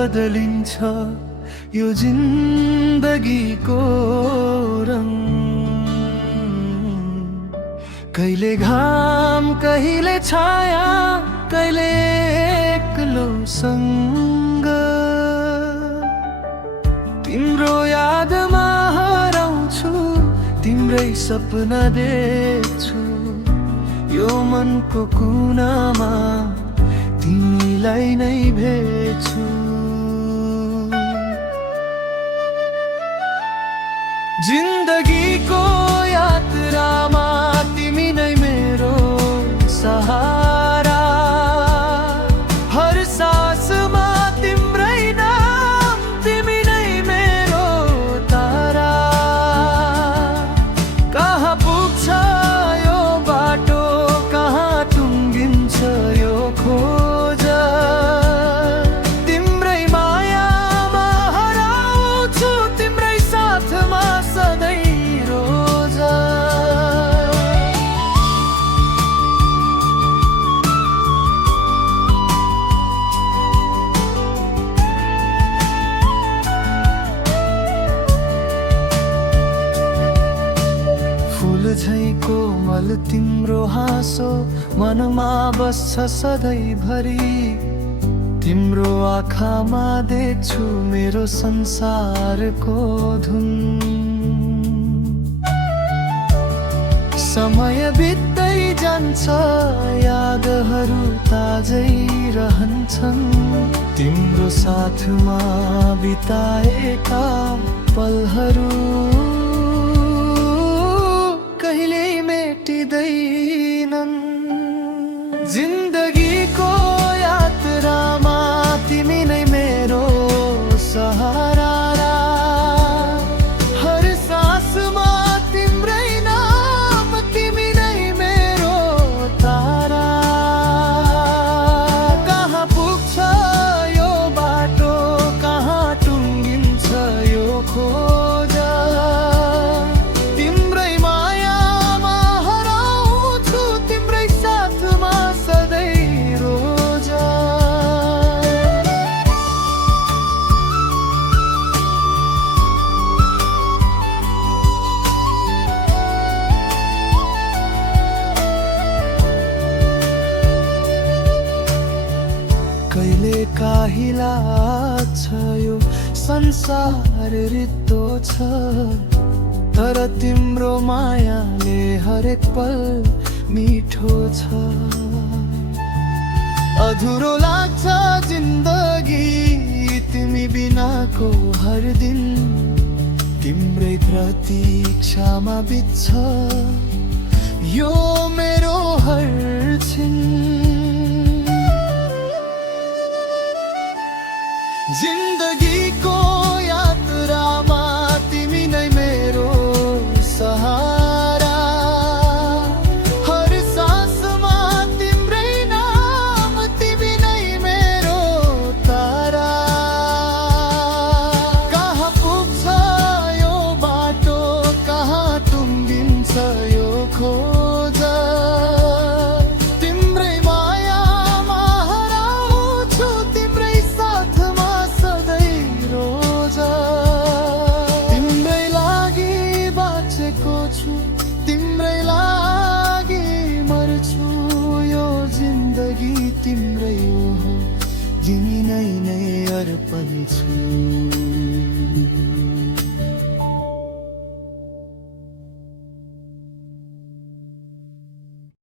बदलिन्छ यो जिन्दगीको रङ। कहिले घाम कहिले छाया कहिले एक्लोसँग तिम्रो यादमा हराउँछु, तिम्रै सपना देख्छु यो मनको कुनामा तिमीलाई नै भेट्छु। जिन्दगीको यात्रामा तिमी नै मेरो सहारा, हर सासमा तिम्रै नाम, तिमी नै मेरो तारा। कहाँ पुग्छ यो बाटो, कहाँ टुङ्गिन्छ यो खोज, तिम्रै मायामा हराउँछु, तिम्रै साथमा सधैँ रोजा। फूल झैं कोमल तिम्रो हाँसो मनमा बस्छ सधैँभरि, तिम्रो आँखामा देख्छु मेरो संसारको धुन। समय बित्दै जान्छ यादहरू ताजै रहन्छन्, तिम्रो साथमा बिताएका पलहरू कहिले मेटिँदैनन्। जिन्दगीको यात्रामा तिमी नै मेरो सहारा, हर सासमा तिम्रै नाम, तिमी नै मेरो तारा। कहाँ पुग्छ यो बाटो, कहाँ टुङ्गिन्छ यो खोज, तिम्रै मायामा हराउँछु, तिम्रै साथमा सधैँ रोजा। कहिले काहीँ लाग्छ यो संसार रित्तो छ, तर तिम्रो मायाले हरेक पल मिठो छ। अधुरो लाग्छ जिन्दगी तिमी बिनाको हर दिन, तिम्रै प्रतीक्षामा बित्छ यो मेरो हर छिन। जिन्दगीको यात्रामा तिमी नै मेरो सहारा, हर सासमा तिम्रै नाम, तिमी नै मेरो तारा। कहाँ पुग्छ यो बाटो, कहाँ टुङ्गिन्छ यो खोज, तिम्रै मायामा हराउँछु, तिम्रै साथमा सधैँ रोजा। तिम्रै लागि बाँचेको छु, तिम्रै लागि मर्छु, यो जिन्दगी तिम्रै हो, तिमी नै अर्पण छु।